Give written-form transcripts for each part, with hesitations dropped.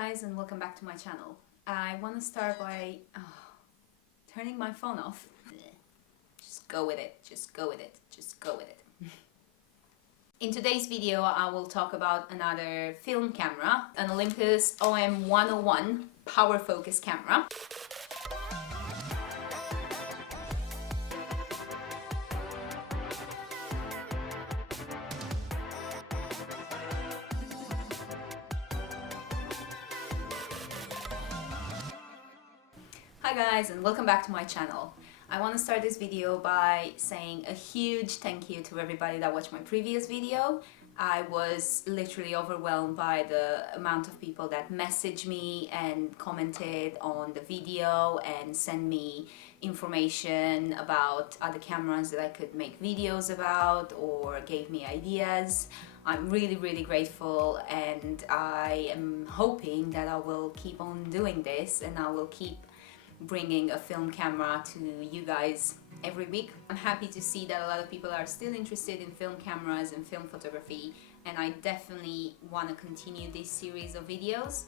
guys, and welcome back to my channel. I want to start by turning my phone off. Just go with it, just go with it, just go with it. In today's video I will talk about another film camera, an Olympus om-101 power focus camera. Hi guys, and welcome back to my channel. I want to start this video by saying a huge thank you to everybody that watched my previous video. I was literally overwhelmed by the amount of people that messaged me and commented on the video and sent me information about other cameras that I could make videos about or gave me ideas. I'm really grateful, and I am hoping that I will keep on doing this and I will keep bringing a film camera to you guys every week. I'm happy to see that a lot of people are still interested in film cameras and film photography, and I definitely want to continue this series of videos.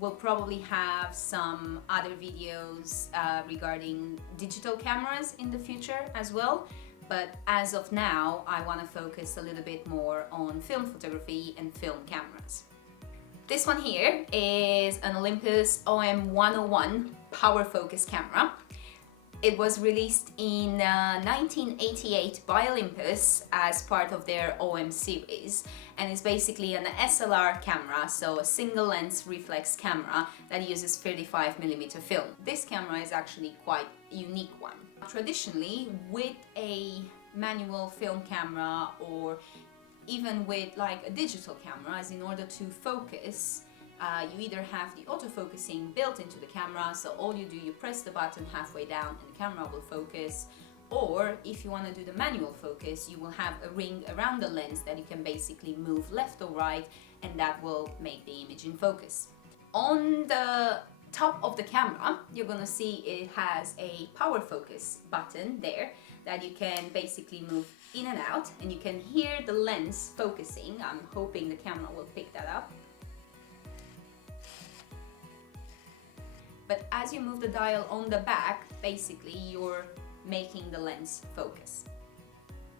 We'll probably have some other videos regarding digital cameras in the future as well, but as of now I want to focus a little bit more on film photography and film cameras. This one here is an Olympus om-101 power focus camera. It was released in 1988 by Olympus as part of their OM series, and it's basically an SLR camera, so a single lens reflex camera that uses 35mm film. This camera is actually quite a unique one. Traditionally, with a manual film camera or even with like a digital camera, as in order to focus, you either have the autofocusing built into the camera, so all you do, you press the button halfway down and the camera will focus, or if you want to do the manual focus, you will have a ring around the lens that you can basically move left or right, and that will make the image in focus. On the top of the camera, you're gonna see it has a power focus button there that you can basically move in and out, and you can hear the lens focusing. I'm hoping the camera will pick that up. But as you move the dial on the back, basically you're making the lens focus.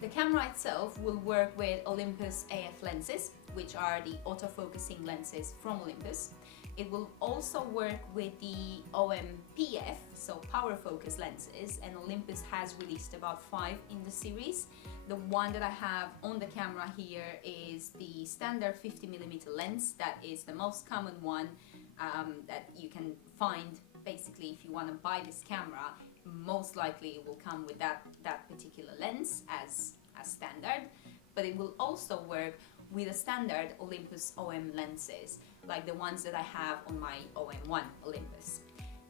The camera itself will work with Olympus AF lenses, which are the autofocusing lenses from Olympus. It will also work with the OM-PF, so power focus lenses, and Olympus has released about 5 in the series. The one that I have on the camera here is the standard 50mm lens. That is the most common one that you can find. Basically, if you want to buy this camera, most likely it will come with that particular lens as standard, but it will also work with a standard Olympus OM lenses, like the ones that I have on my OM1 Olympus.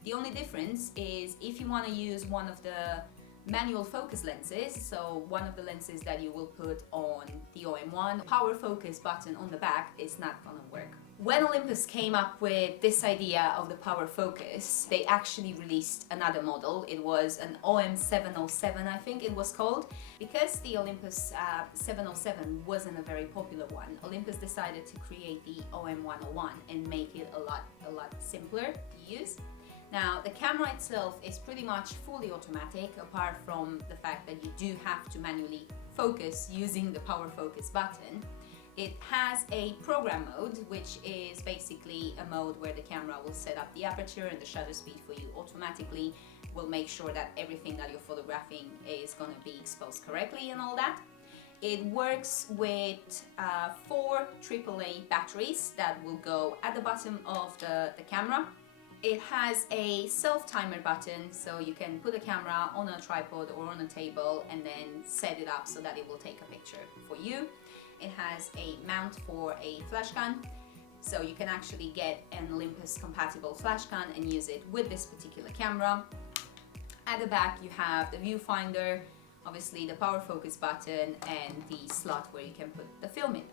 The only difference is if you want to use one of the manual focus lenses, so one of the lenses that you will put on the OM1, power focus button on the back is not gonna work. When Olympus came up with this idea of the power focus, they actually released another model. It was an OM707, I think it was called. Because the Olympus 707 wasn't a very popular one, Olympus decided to create the OM101 and make it a lot simpler to use. Now, the camera itself is pretty much fully automatic, apart from the fact that you do have to manually focus using the power focus button. It has a program mode, which is basically a mode where the camera will set up the aperture and the shutter speed for you automatically, will make sure that everything that you're photographing is going to be exposed correctly and all that. It works with 4 AAA batteries that will go at the bottom of the camera. It has a self-timer button, so you can put a camera on a tripod or on a table and then set it up so that it will take a picture for you. It has a mount for a flash gun, so you can actually get an Olympus compatible flash gun and use it with this particular camera. At the back you have the viewfinder, obviously the power focus button, and the slot where you can put the film in.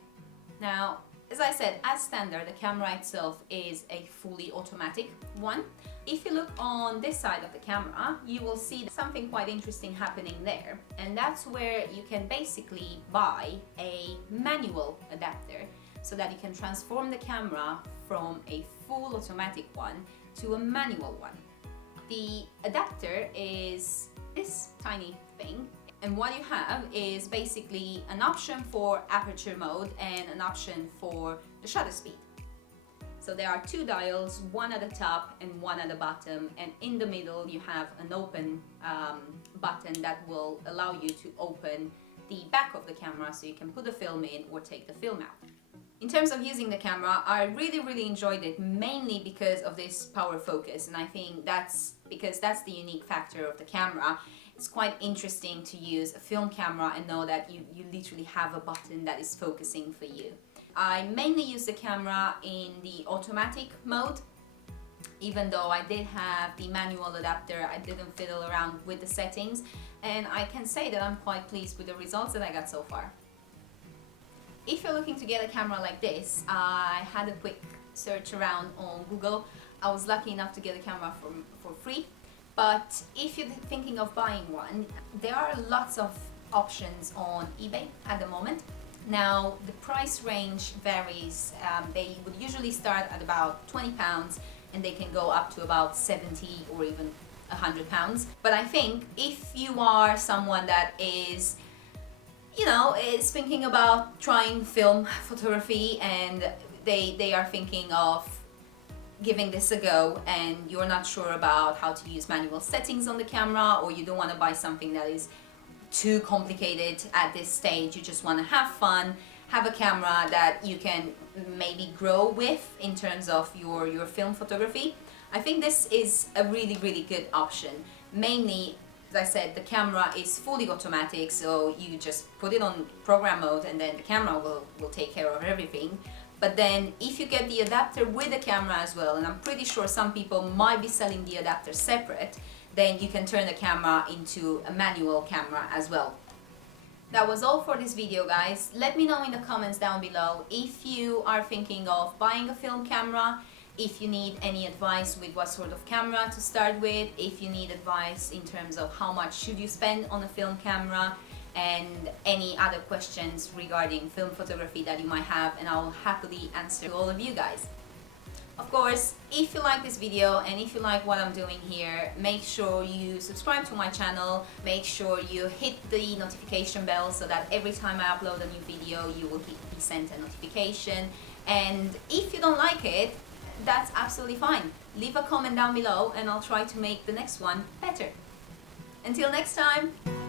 Now, as I said, as standard, the camera itself is a fully automatic one. If you look on this side of the camera, you will see something quite interesting happening there, and that's where you can basically buy a manual adapter so that you can transform the camera from a full automatic one to a manual one. The adapter is this tiny thing, and what you have is basically an option for aperture mode and an option for the shutter speed. So there are two dials, one at the top and one at the bottom, and in the middle you have an open button that will allow you to open the back of the camera so you can put the film in or take the film out. In terms of using the camera, I really enjoyed it, mainly because of this power focus, and I think that's because that's the unique factor of the camera. It's quite interesting to use a film camera and know that you literally have a button that is focusing for you. I mainly use the camera in the automatic mode. Even though I did have the manual adapter, I didn't fiddle around with the settings, and I can say that I'm quite pleased with the results that I got so far. If you're looking to get a camera like this, I had a quick search around on Google. I was lucky enough to get a camera for free, but if you're thinking of buying one, there are lots of options on eBay at the moment. Now, the price range varies. They would usually start at about £20 and they can go up to about 70 or even £100. But I think if you are someone that is, is thinking about trying film photography and they are thinking of giving this a go, and you're not sure about how to use manual settings on the camera, or you don't want to buy something that is too complicated at this stage, you just want to have fun, have a camera that you can maybe grow with in terms of your film photography, I think this is a really good option. Mainly, as I said, the camera is fully automatic, so you just put it on program mode and then the camera will take care of everything. But then if you get the adapter with the camera as well, and I'm pretty sure some people might be selling the adapter separate, then you can turn the camera into a manual camera as well. That was all for this video, guys. Let me know in the comments down below if you are thinking of buying a film camera, if you need any advice with what sort of camera to start with, if you need advice in terms of how much should you spend on a film camera, and any other questions regarding film photography that you might have, and I will happily answer all of you guys. Of course, if you like this video and if you like what I'm doing here, make sure you subscribe to my channel, make sure you hit the notification bell so that every time I upload a new video you will be sent a notification. And if you don't like it, that's absolutely fine. Leave a comment down below and I'll try to make the next one better. Until next time!